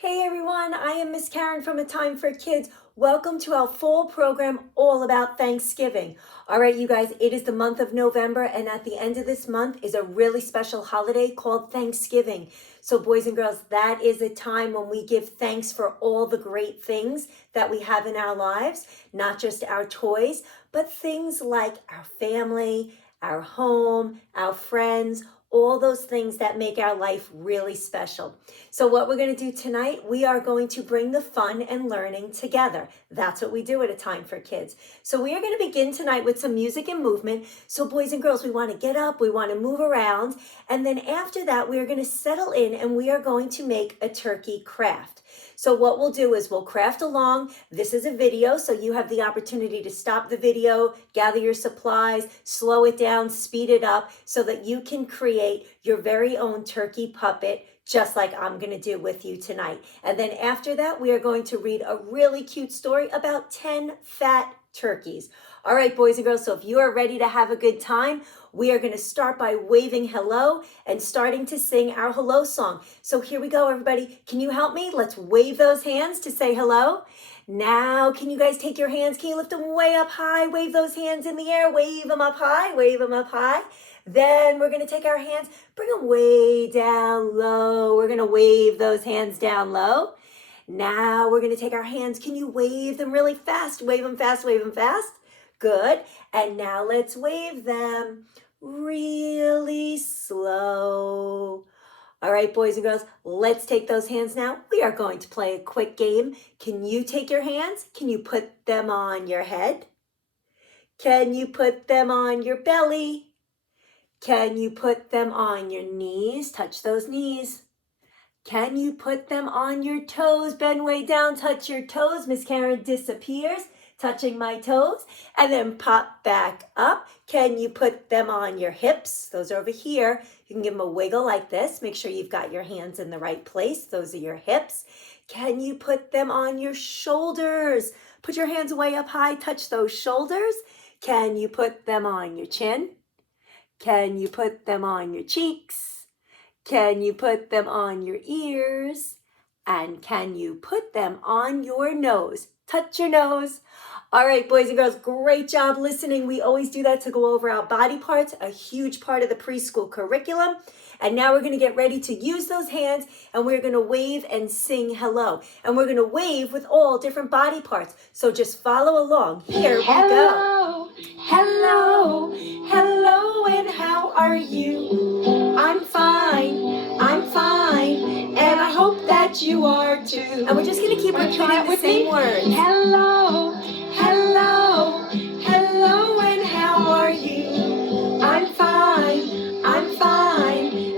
Hey everyone, I am Miss Karen from A Time for Kids. Welcome to our fall program all about Thanksgiving. All right, you guys, it is the month of November, and at the end of this month is a really special holiday called Thanksgiving. So, boys and girls, that is a time when we give thanks for all the great things that we have in our lives, not just our toys, but things like our family, our home, our friends, all those things that make our life really special. So what we're going to do tonight, we are going to bring the fun and learning together. That's what we do at A Time for Kids. So we are going to begin tonight with some music and movement. So boys and girls, we want to get up, we want to move around, and then after that, we are going to settle in and we are going to make a turkey craft. So what we'll do is we'll craft along. This is a video, so you have the opportunity to stop the video, gather your supplies, slow it down, speed it up, so that you can create your very own turkey puppet, just like I'm going to do with you tonight. And then after that, we are going to read a really cute story about 10 fat turkeys. All right, boys and girls, so if you are ready to have a good time, we are going to start by waving hello and starting to sing our hello song. So here we go, everybody. Can you help me? Let's wave those hands to say hello. Now, can you guys take your hands? Can you lift them way up high? Wave those hands in the air. Wave them up high. Wave them up high. Then we're going to take our hands, bring them way down low. We're going to wave those hands down low. Now we're going to take our hands. Can you wave them really fast? Wave them fast, wave them fast. Good. And now let's wave them really slow. All right, boys and girls, let's take those hands now. We are going to play a quick game. Can you take your hands? Can you put them on your head? Can you put them on your belly? Can you put them on your knees? Touch those knees. Can you put them on your toes? Bend way down, touch your toes. Miss Karen disappears, touching my toes, and then pop back up. Can you put them on your hips? Those are over here. You can give them a wiggle like this. Make sure you've got your hands in the right place. Those are your hips. Can you put them on your shoulders? Put your hands way up high, touch those shoulders. Can you put them on your chin? Can you put them on your cheeks? Can you put them on your ears? And can you put them on your nose? Touch your nose. All right, boys and girls, great job listening. We always do that to go over our body parts, a huge part of the preschool curriculum. And now we're going to get ready to use those hands, and we're going to wave and sing hello. And we're going to wave with all different body parts. So just follow along. Here we go. Hello, hello, and how are you? I'm fine, and I hope that you are too. And we're just going to keep repeating the same words. Hello, hello, hello, and how are you? I'm fine,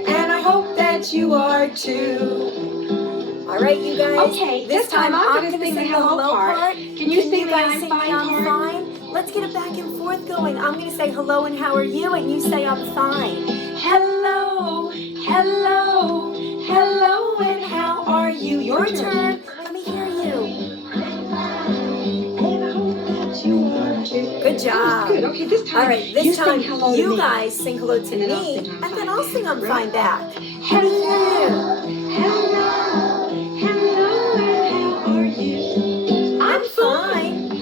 and I hope that you are too. All right, you guys. Okay, this time I'm going to sing the hello part. Can you sing the I'm fine I'm part? fine? Let's get it back and forth going. I'm going to say hello and how are you, and you say I'm fine. Hello, hello, hello, and how are you? Your turn. Let me hear you. Good job. Good. Okay, this time. All right, this time you me. guys sing hello to And then me, and then I'll sing I'm fine back. Hello, hello, hello, and how are you? I'm fine,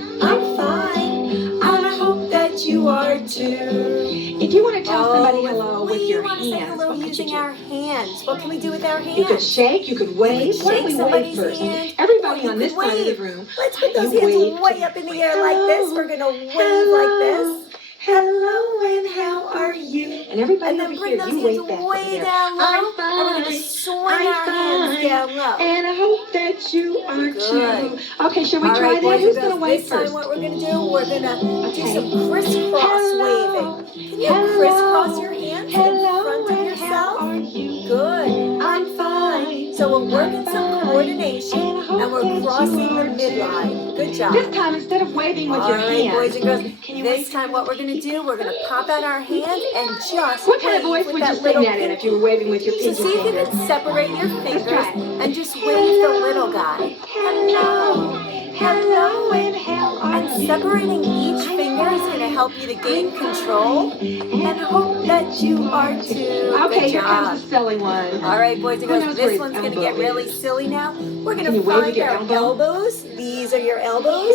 and I hope that you are too. If you want to tell somebody hello with your We want to say hands, hello what could you using do? our hands. What can we do with our hands? You could shake, you could wave. could Why shake don't we somebody's wave first? hand, Everybody or on you this could side of wave. the room. Let's put those You hands wave way up in the air like this. We're going to wave like this. Hello, and how are you? And everybody And over then bring here, those you hands wave back over way there. down low. I'm And we're going to fine. swing I'm our hands fine. down low. And I hope that you are Good. too. Okay, shall we All try right, that? boys Who's and going to girls, wave this first? time what we're going to do, we're going to do Okay. some crisscross Hello. waving. Can you crisscross your hands in front of and yourself? how are you? Good. I'm fine. So we're working some coordination, and we're crossing the midline. Good job. This time, instead of waving with All your right, hands, boys and girls, can you this wave? time what we're going to do, we're going to pop out our hands and just What kind of wave voice with would you that sing little that in if you were waving with your So pinky see if you finger? can separate your fingers try it. and just wave the little guy. Hello, Hello and how are And you? separating each finger is going to help you to gain control. And hope that you are too. Okay, Good here comes job. the silly one. All right, boys and Who girls, knows where this his one's going to elbow get really is? silly now. We're going Can to you wave with find your our elbow? elbows. These are your elbows.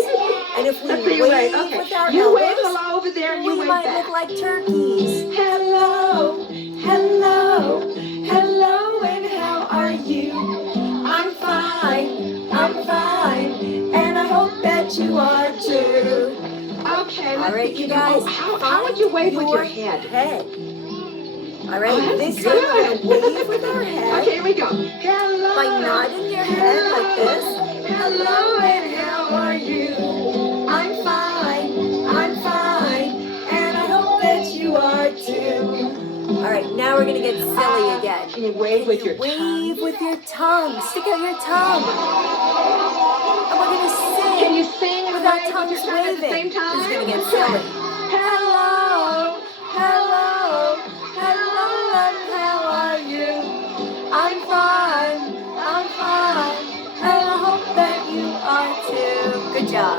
And if we Let's see you wave wave. Okay. with our You wave elbows, hello over there and you we wave might back. look like turkeys. Hello, hello, hello, and how are you? I'm fine, and I hope that you are too. Okay, All let's right, see. you Can guys, how would you wave with your head? All right, Oh, that's this time we're going to good. wave with our head Okay, here we go. Hello. by nodding your head like this. Hello, and how are you? I'm fine, and I hope that you are too. All right, now we're going to get silly again. Can you wave with your Wave tongue? with your tongue. Stick out your tongue. And we're going to sing Can you sing and with our wave with tongues your tongue at the waving. same time? This is going to get silly. Hello, hello, hello, and how are you? I'm fine, and I hope that you are too. Good job.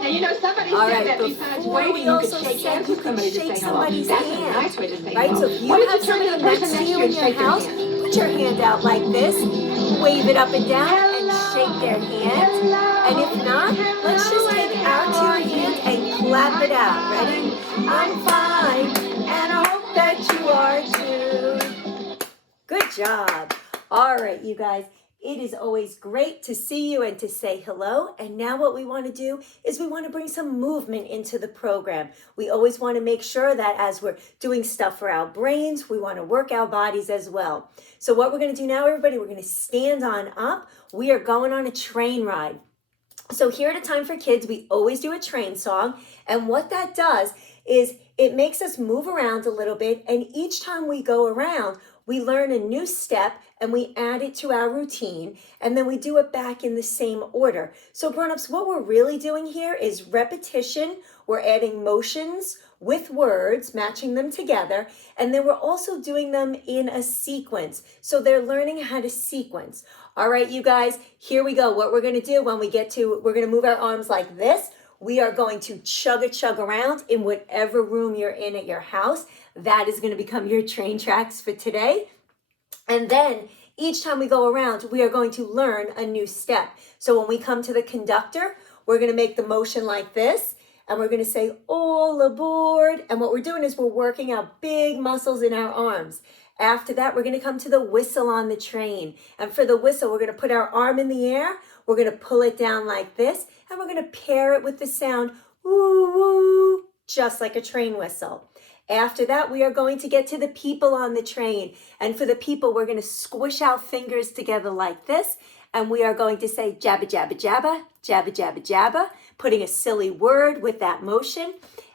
Now, you know, somebody All said right, that besides before waving, we you could also shake said hands you with could somebody to shake say hello. somebody's That's a hand, nice way to say right? hello. So if you Why don't have you turn to somebody the person next to next to you you in and your shake their house, hand? put your hand out like this, wave it up and down, and shake their hand. And if not, let's just take our two hands and clap it out. Ready? I'm fine, and I hope that you are too. Good job. All right, you guys. It is always great to see you and to say hello. And now what we want to do is we want to bring some movement into the program. We always want to make sure that as we're doing stuff for our brains, we want to work our bodies as well. So what we're going to do now, everybody, we're going to stand on up. We are going on a train ride. So here at A Time for Kids, we always do a train song. And what that does is it makes us move around a little bit. And each time we go around, we learn a new step and we add it to our routine. And then we do it back in the same order. So grown-ups, what we're really doing here is repetition. We're adding motions with words, matching them together. And then we're also doing them in a sequence. So they're learning how to sequence. All right, you guys, here we go. What we're going to do when we get to, we're going to move our arms like this. We are going to chug around in whatever room you're in at your house. That is going to become your train tracks for today. And then each time we go around, we are going to learn a new step. So when we come to the conductor, we're going to make the motion like this. And we're going to say, all aboard. And what we're doing is we're working out big muscles in our arms. After that, we're going to come to the whistle on the train. And for the whistle, we're going to put our arm in the air. We're going to pull it down like this. And we're going to pair it with the sound, woo, woo, just like a train whistle. After that, we are going to get to the people on the train. And for the people, we're going to squish our fingers together like this. And we are going to say jabba, jabba, jabba, jabba, jabba, jabba, putting a silly word with that motion.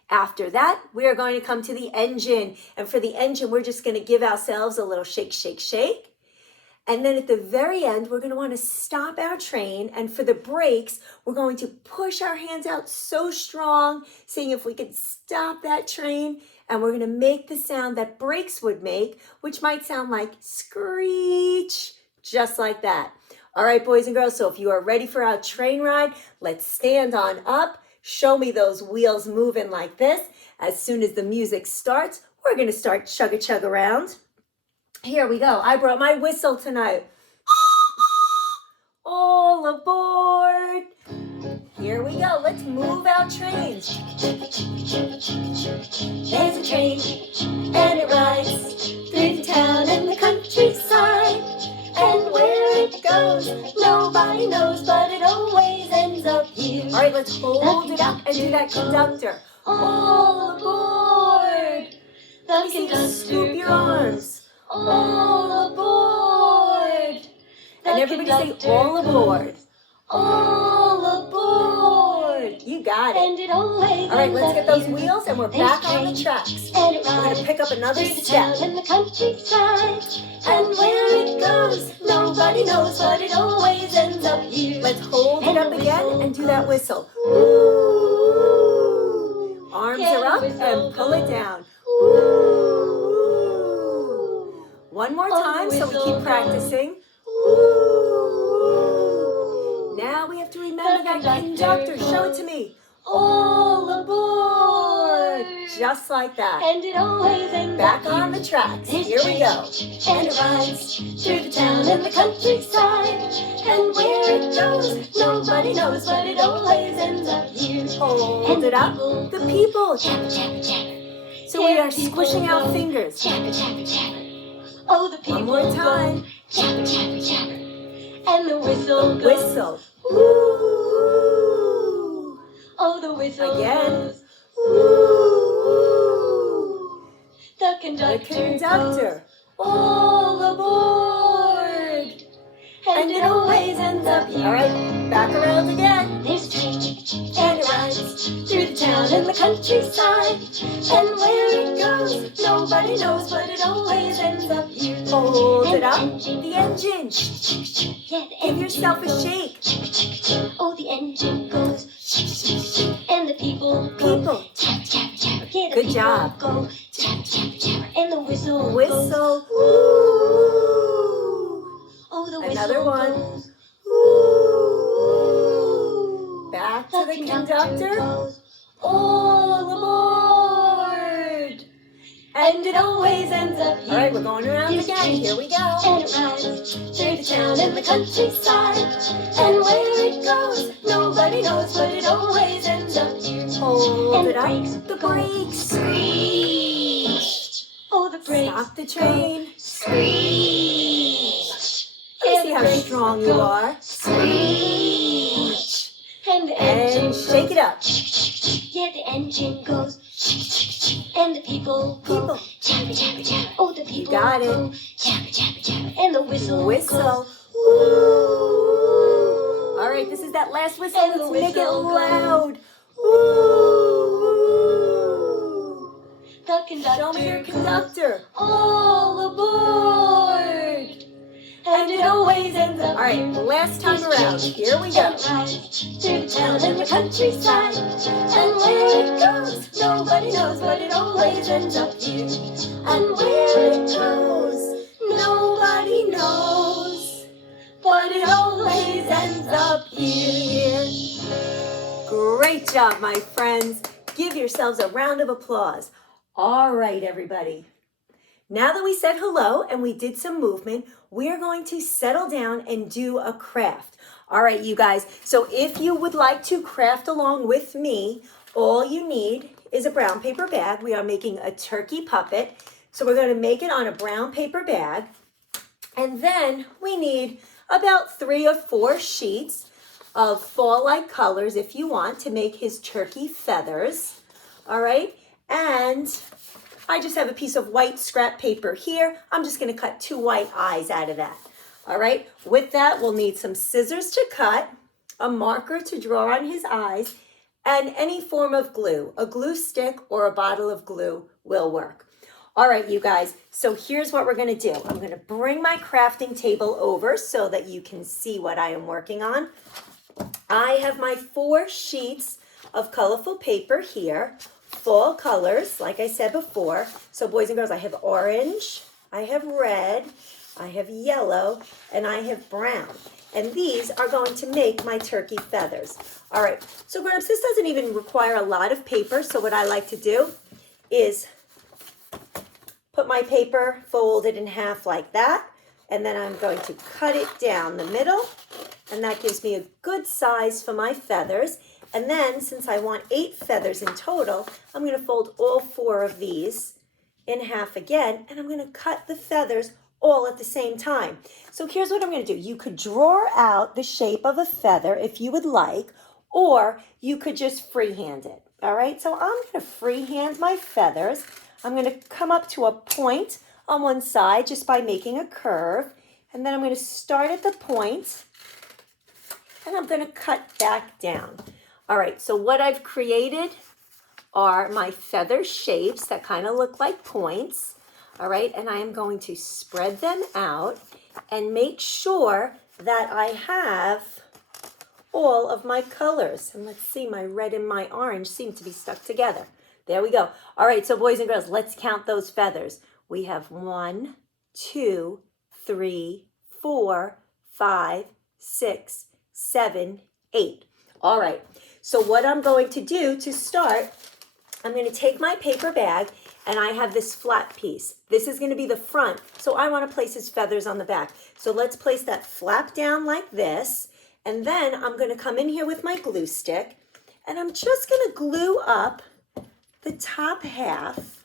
After that, we are going to come to the engine. And for the engine, we're just going to give ourselves a little shake, shake, shake. And then at the very end, we're going to want to stop our train. And for the brakes, we're going to push our hands out so strong, seeing if we can stop that train. And we're going to make the sound that brakes would make, which might sound like screech, just like that. All right, boys and girls, so if you are ready for our train ride, let's stand on up. Show me those wheels moving like this. As soon as the music starts, we're going to start chug around. Here we go. I brought my whistle tonight. All aboard. Here we go. Let's move our trains. There's a train and it rides through the town and the countryside. And where it goes, nobody knows, but it always ends up here. All right, let's hold it up and do that conductor. All aboard. The conductor. Scoop your arms. All aboard. And everybody say all aboard. All aboard. You got it. And it always all right, let's get those wheels and we're back on the tracks. We're going to pick up another step. In the countryside. And where it goes, nobody knows, but it always ends up here. Let's hold it up again and do that whistle. Ooh. Arms are up and pull it down. Ooh. One more time so we keep practicing. Ooh. Now we have to remember that right, conductor, show it to me. All aboard! Just like that. And it always ends Back up on the tracks. This Here we go. And it rides through the town and the countryside. And where it goes, nobody knows, but it always ends up here. Hold it up. The people. Chapper, chapper, chapper. So we are squishing our fingers. Chapper, chapper, chapper. Oh, the people One more time. go chapper, chapper, chapper. And the whistle goes. Whistle. Ooh. Oh, the whistle Again. goes. Ooh. The The conductor, conductor. goes. All aboard. And it always ends up here. All right, back around again. This train, and it rides through the town and the countryside. And where it goes, nobody knows, but it always ends up here. Hold And it up. the engine, The engine. yeah, the Give engine yourself a goes. shake. Oh, the engine goes. And the people go. People. Tap, tap, tap. Yeah, the Good people job. go. Tap, tap, tap. And the whistle goes. Whistle. Ooh. Oh, the Another whistle one. goes. Ooh. Back to the conductor. goes. All aboard. And it always ends up here. All right, we're going around again. Here we go. And it rides through the town and the countryside. And where it goes, nobody knows, but it always ends up here. Hold And it up. brakes The brakes. Screech. Oh, the brakes. Stop the train. Screech. Let me And see the how brakes strong you go. are. Screech. And the engine And shake it up. Yeah, the engine goes. And the people go. People. Chapper, chapper, chapper. Oh, the people got it. go. Chapper, chapper, chapper. And the whistle Whistle. goes. Ooh. All right, this is that last whistle. And the Let's make it whistle goes. loud. Ooh. The conductor Show me your goes. conductor. All aboard. And it always ends up All right, here. last time around. Here we go. And it rides through the town and the countryside. And where it goes, nobody knows, but it always ends up here. And where it goes, nobody knows, but it always ends up here. Great job, my friends. Give yourselves a round of applause. All right, everybody. Now that we said hello and we did some movement, we're going to settle down and do a craft. All right, you guys. So if you would like to craft along with me, all you need is a brown paper bag. We are making a turkey puppet. So we're going to make it on a brown paper bag. And then we need about 3 or 4 sheets of fall-like colors if you want to make his turkey feathers. All right. And I just have a piece of white scrap paper here. I'm just going to cut 2 white eyes out of that. All right. With that, we'll need some scissors to cut, a marker to draw on his eyes, and any form of glue. A glue stick or a bottle of glue will work. All right, you guys. So here's what we're going to do. I'm going to bring my crafting table over so that you can see what I am working on. I have my 4 sheets of colorful paper here. Fall colors, like I said before. So boys and girls, I have orange, I have red, I have yellow, and I have brown. And these are going to make my turkey feathers. All right, so grown-ups, this doesn't even require a lot of paper. So what I like to do is put my paper folded in half like that. And then I'm going to cut it down the middle. And that gives me a good size for my feathers. And then, since I want 8 feathers in total, I'm going to fold all 4 of these in half again, and I'm going to cut the feathers all at the same time. So here's what I'm going to do. You could draw out the shape of a feather if you would like, or you could just freehand it. All right, so I'm going to freehand my feathers. I'm going to come up to a point on one side just by making a curve, and then I'm going to start at the point, and I'm going to cut back down. All right, so what I've created are my feather shapes that kind of look like points. All right, and I am going to spread them out and make sure that I have all of my colors. And let's see, my red and my orange seem to be stuck together. There we go. All right, so boys and girls, let's count those feathers. We have 1, 2, 3, 4, 5, 6, 7, 8. All right, so what I'm going to do to start, I'm going to take my paper bag and I have this flat piece. This is going to be the front, so I want to place his feathers on the back. So let's place that flap down like this, and then I'm going to come in here with my glue stick, and I'm just going to glue up the top half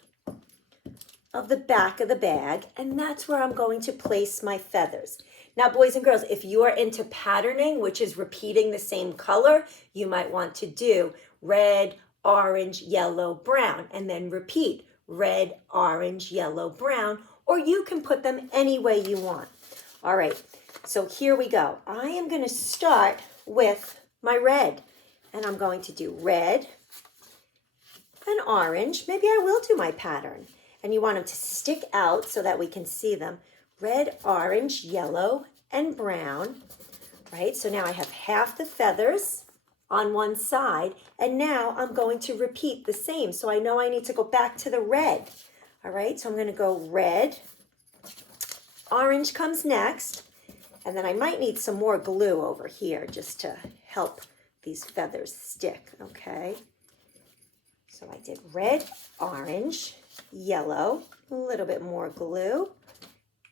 of the back of the bag, and that's where I'm going to place my feathers. Now, boys and girls, if you are into patterning, which is repeating the same color, you might want to do red, orange, yellow, brown, and then repeat red, orange, yellow, brown, or you can put them any way you want. All right, so here we go. I am going to start with my red, and I'm going to do red and orange. Maybe I will do my pattern, and you want them to stick out so that we can see them. Red, orange, yellow, and brown, right? So now I have half the feathers on one side, and now I'm going to repeat the same. So I know I need to go back to the red, all right? So I'm gonna go red, orange comes next, and then I might need some more glue over here just to help these feathers stick, okay? So I did red, orange, yellow, a little bit more glue,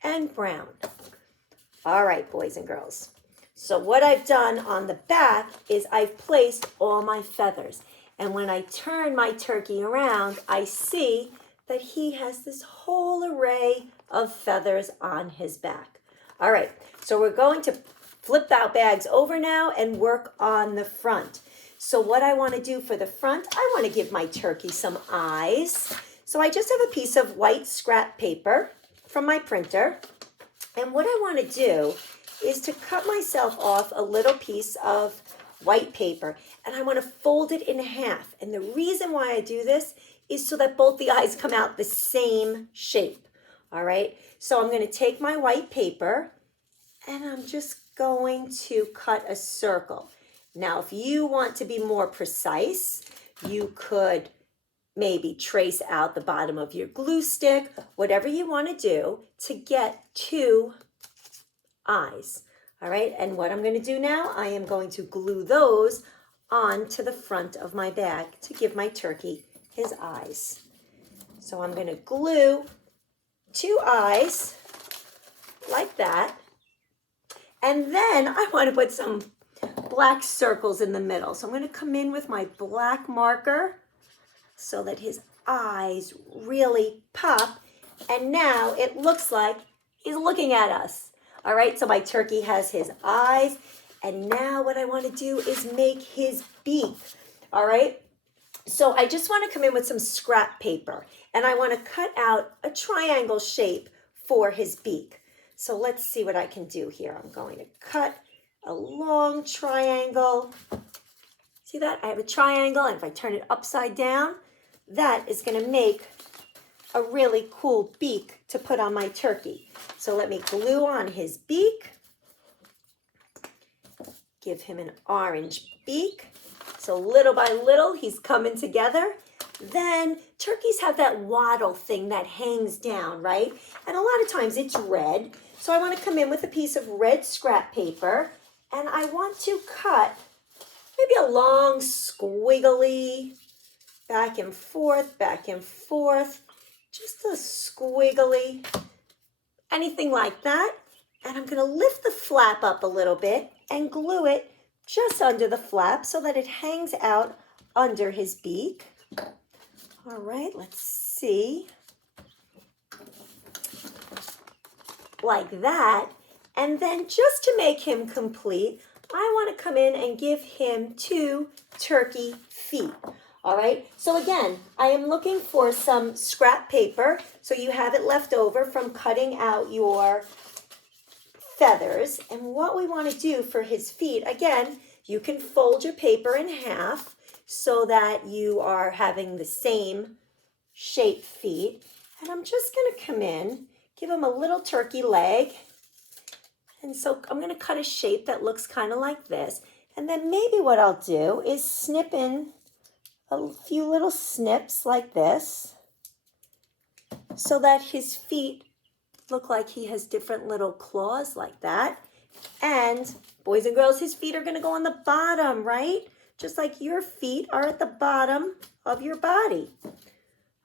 and brown. All right, boys and girls. So what I've done on the back is I've placed all my feathers. And when I turn my turkey around, I see that he has this whole array of feathers on his back. All right, so we're going to flip our bags over now and work on the front. So what I want to do for the front, I want to give my turkey some eyes. So I just have a piece of white scrap paper from my printer. And what I want to do is to cut myself off a little piece of white paper, and I want to fold it in half. And the reason why I do this is so that both the eyes come out the same shape. All right, so I'm going to take my white paper and I'm just going to cut a circle. Now, if you want to be more precise, you could maybe trace out the bottom of your glue stick, whatever you want to do to get two eyes. All right, and what I'm going to do now, I am going to glue those onto the front of my bag to give my turkey his eyes. So I'm going to glue two eyes like that, and then I want to put some black circles in the middle. So I'm going to come in with my black marker so that his eyes really pop, and now it looks like he's looking at us. All right, so my turkey has his eyes, and now what I want to do is make his beak. All right, so I just want to come in with some scrap paper, and I want to cut out a triangle shape for his beak. So let's see what I can do here. I'm going to cut a long triangle. See that? I have a triangle, and if I turn it upside down, that is going to make a really cool beak to put on my turkey. So let me glue on his beak. Give him an orange beak. So little by little, he's coming together. Then turkeys have that wattle thing that hangs down, right? And a lot of times it's red. So I want to come in with a piece of red scrap paper, and I want to cut maybe a long squiggly back and forth, just a squiggly, anything like that. And I'm going to lift the flap up a little bit and glue it just under the flap so that it hangs out under his beak. All right, let's see. Like that. And then just to make him complete, I want to come in and give him two turkey feet. All right, so again, I am looking for some scrap paper, so you have it left over from cutting out your feathers. And what we want to do for his feet, again, you can fold your paper in half so that you are having the same shaped feet. And I'm just going to come in, give him a little turkey leg. And so I'm going to cut a shape that looks kind of like this. And then maybe what I'll do is snip in a few little snips like this so that his feet look like he has different little claws like that. And boys and girls, his feet are going to go on the bottom, right? just like your feet are at the bottom of your body.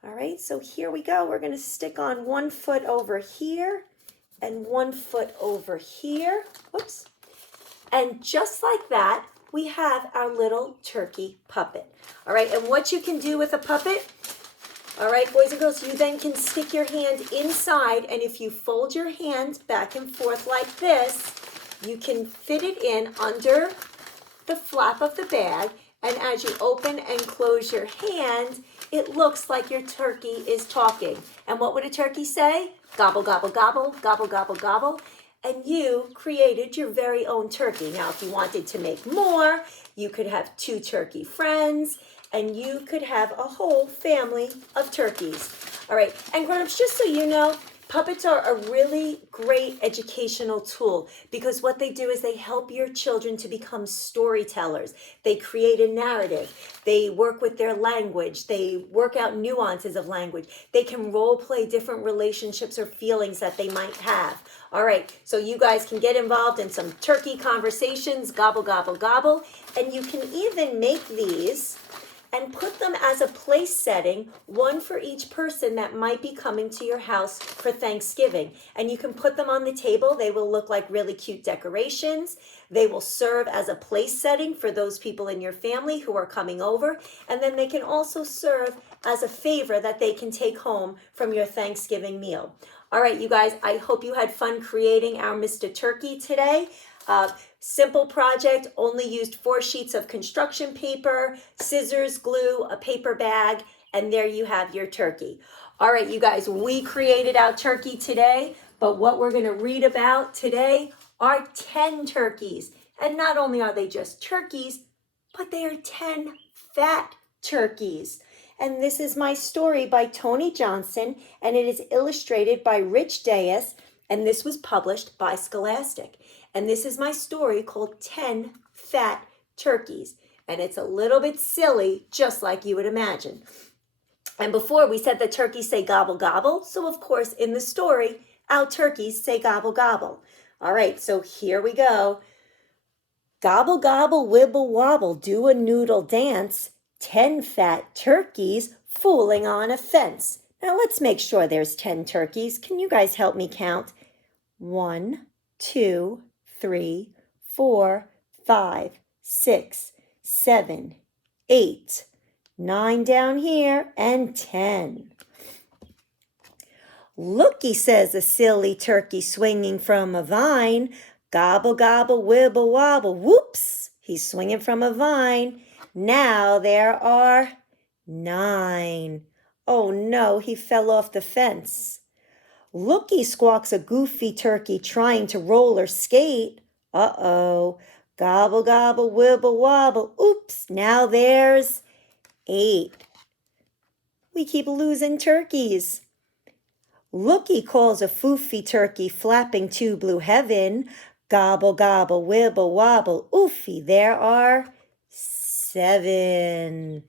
All right, so here we go. We're going to stick on 1 foot over here and 1 foot over here. Whoops. And just like that, we have our little turkey puppet. All right, and what you can do with a puppet, all right, boys and girls, you then can stick your hand inside, and if you fold your hand back and forth like this, you can fit it in under the flap of the bag, and as you open and close your hand, it looks like your turkey is talking. And what would a turkey say? Gobble, gobble, gobble, gobble, gobble, gobble. And you created your very own turkey. Now, if you wanted to make more, you could have 2 turkey friends, and you could have a whole family of turkeys. All right, and grown-ups, just so you know, puppets are a really great educational tool because what they do is they help your children to become storytellers. They create a narrative. They work with their language. They work out nuances of language. They can role play different relationships or feelings that they might have. All right, so you guys can get involved in some turkey conversations, gobble, gobble, gobble, and you can even make these and put them as a place setting, one for each person that might be coming to your house for Thanksgiving. And you can put them on the table. They will look like really cute decorations. They will serve as a place setting for those people in your family who are coming over. And then they can also serve as a favor that they can take home from your Thanksgiving meal. All right, you guys, I hope you had fun creating our Mr. Turkey today. Simple project, only used 4 sheets of construction paper, scissors, glue, a paper bag, and there you have your turkey. All right, you guys, we created our turkey today, but what we're going to read about today are 10 turkeys. And not only are they just turkeys, but they are 10 fat turkeys. And this is my story by Tony Johnson, and it is illustrated by Rich Deas, and this was published by Scholastic. And this is my story called 10 Fat Turkeys. And it's a little bit silly, just like you would imagine. And before we said that turkeys say gobble, gobble. So of course, in the story, our turkeys say gobble, gobble. All right, so here we go. Gobble, gobble, wibble, wobble, do a noodle dance. 10 fat turkeys fooling on a fence. Now let's make sure there's 10 turkeys. Can you guys help me count? 1, 2, 3, 4, 5, 6, 7, 8, 9 down here, and 10. Looky, says a silly turkey swinging from a vine. Gobble, gobble, wibble, wobble. Whoops, he's swinging from a vine. Now there are 9. Oh no, he fell off the fence. Looky, squawks a goofy turkey trying to roller skate. Uh-oh. Gobble, gobble, wibble, wobble. Oops, now there's 8. We keep losing turkeys. Looky, calls a foofy turkey flapping to blue heaven. Gobble, gobble, wibble, wobble. Oofy, there are 7.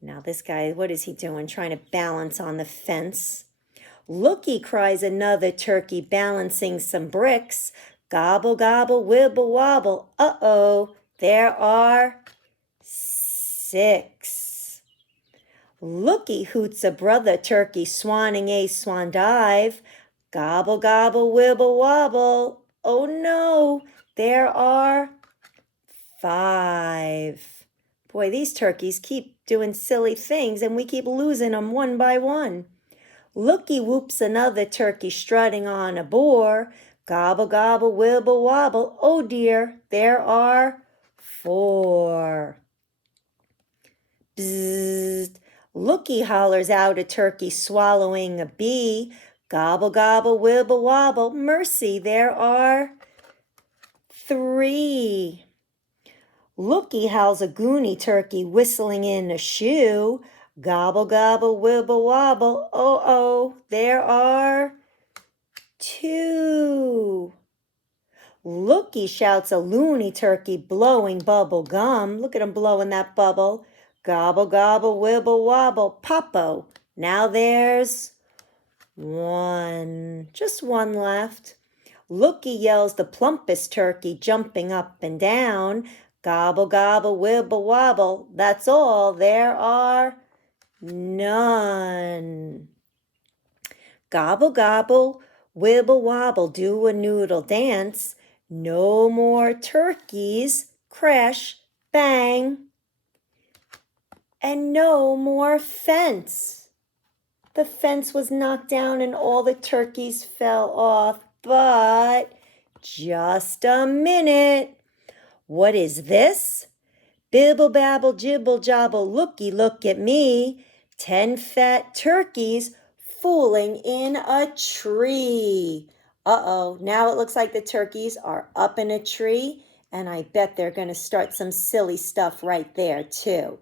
Now this guy, what is he doing? Trying to balance on the fence. Looky, cries another turkey, balancing some bricks. Gobble, gobble, wibble, wobble. Uh-oh, there are 6. Looky, hoots a brother turkey, swanning a swan dive. Gobble, gobble, wibble, wobble. Oh no, there are 5. Boy, these turkeys keep doing silly things and we keep losing them one by one. Looky, whoops another turkey strutting on a boar. Gobble, gobble, wibble, wobble. Oh dear, there are 4. Bzzzt. Looky, hollers out a turkey swallowing a bee. Gobble, gobble, wibble, wobble. Mercy, there are 3. Looky, howls a goony turkey whistling in a shoe. Gobble, gobble, wibble, wobble. Oh, there are 2. Looky, shouts a loony turkey blowing bubble gum. Look at him blowing that bubble. Gobble, gobble, wibble, wobble. Popo. Now there's 1. Just 1 left. Looky, yells the plumpest turkey, jumping up and down. Gobble, gobble, wibble, wobble. That's all. There are none. Gobble, gobble, wibble, wobble. Do a noodle dance. No more turkeys. Crash, bang. And no more fence. The fence was knocked down and all the turkeys fell off. But just a minute. What is this? Bibble, babble, jibble, jobble, looky, look at me. 10 fat turkeys fooling in a tree. Uh-oh, now it looks like the turkeys are up in a tree, and I bet they're going to start some silly stuff right there, too.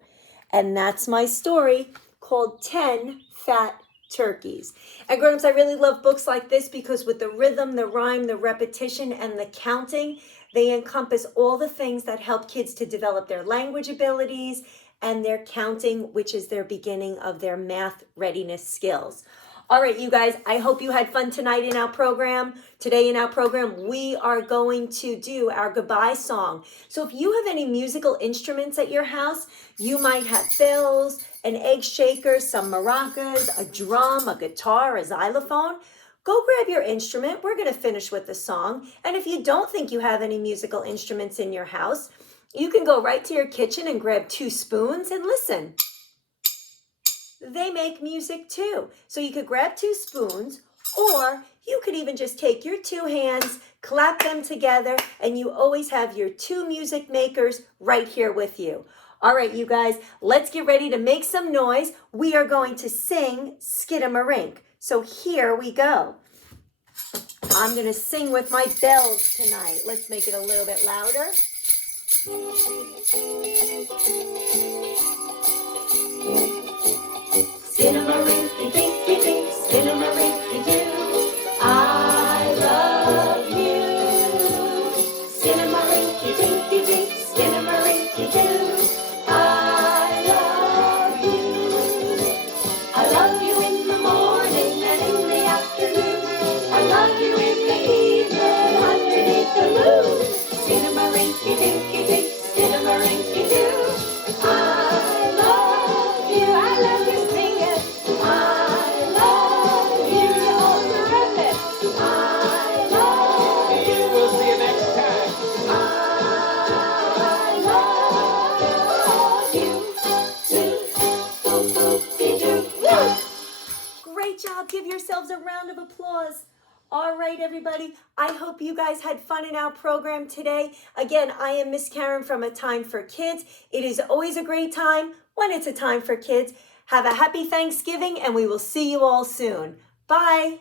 And that's my story called 10 Fat Turkeys. And grown-ups, I really love books like this because with the rhythm, the rhyme, the repetition, and the counting, they encompass all the things that help kids to develop their language abilities and their counting, which is their beginning of their math readiness skills. All right, you guys, I hope you had fun tonight in our program. Today in our program, we are going to do our goodbye song. So if you have any musical instruments at your house, you might have bells, an egg shaker, some maracas, a drum, a guitar, a xylophone. Go grab your instrument. We're going to finish with the song. And if you don't think you have any musical instruments in your house, you can go right to your kitchen and grab 2 spoons and listen. They make music too. So you could grab 2 spoons, or you could even just take your 2 hands, clap them together, and you always have your 2 music makers right here with you. All right, you guys, let's get ready to make some noise. We are going to sing Skidamarink. So here we go. I'm going to sing with my bells tonight. Let's make it a little bit louder. Skidamarink-a-dinky-dink, skidamarink-a-doo, I love you. Skidamarink-a-dinky-dink, skidamarink-a-doo, I love you. I love you in the morning and in the afternoon. I love you in the evening underneath the moon. Skidamarink-a-dinky-dink, skidamarink-a-doo, I love you. I love you singing. I love you. You're all terrific. I love you. We'll see you next time. I love you. Doo-doo-doo-doo-doo. Great job. Give yourselves a round of applause. All right, everybody. I hope you guys had fun in our program today. Again, I am Miss Karen from A Time for Kids. It is always a great time when it's a time for kids. Have a happy Thanksgiving, and we will see you all soon. Bye.